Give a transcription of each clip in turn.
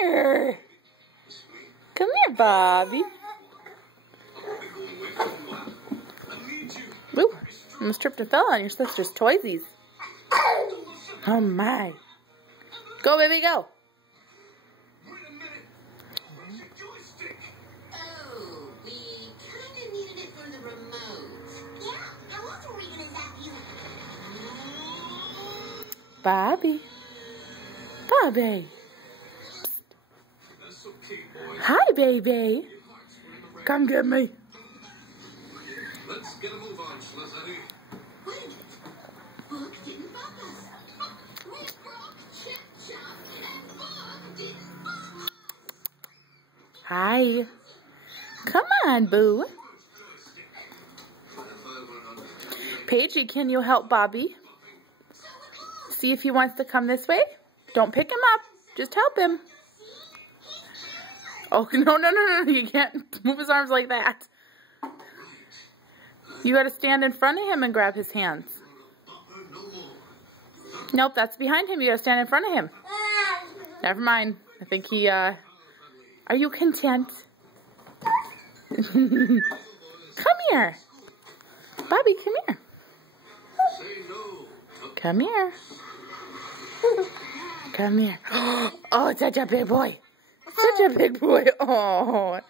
here. Come here, Bobby. Ooh, almost tripped and fell on your sister's toysies. Oh my. Go, baby, go. Oh, we kind of needed it for the remote. Yeah, and what were we going to zap you? Bobby. Bobby. Hi, baby. Come get me. Let's get a move on, Schleswig. Wait a minute. Book didn't fuck us. We broke Chip Chop and Book didn't fuck us. Hi. Come on, boo. Paigey, can you help Bobby? See if he wants to come this way? Don't pick him up. Just help him. Oh, no. You can't move his arms like that. You got to stand in front of him and grab his hands. Nope, that's behind him. You got to stand in front of him. Never mind. I think he, Are you content? Come here. Bobby, come here. Come here. Come here. Oh, such a big boy. Such a big boy. Oh.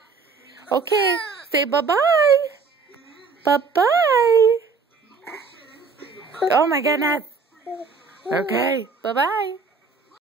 Okay. Say bye-bye. Bye-bye. Oh, my goodness. Okay. Bye-bye.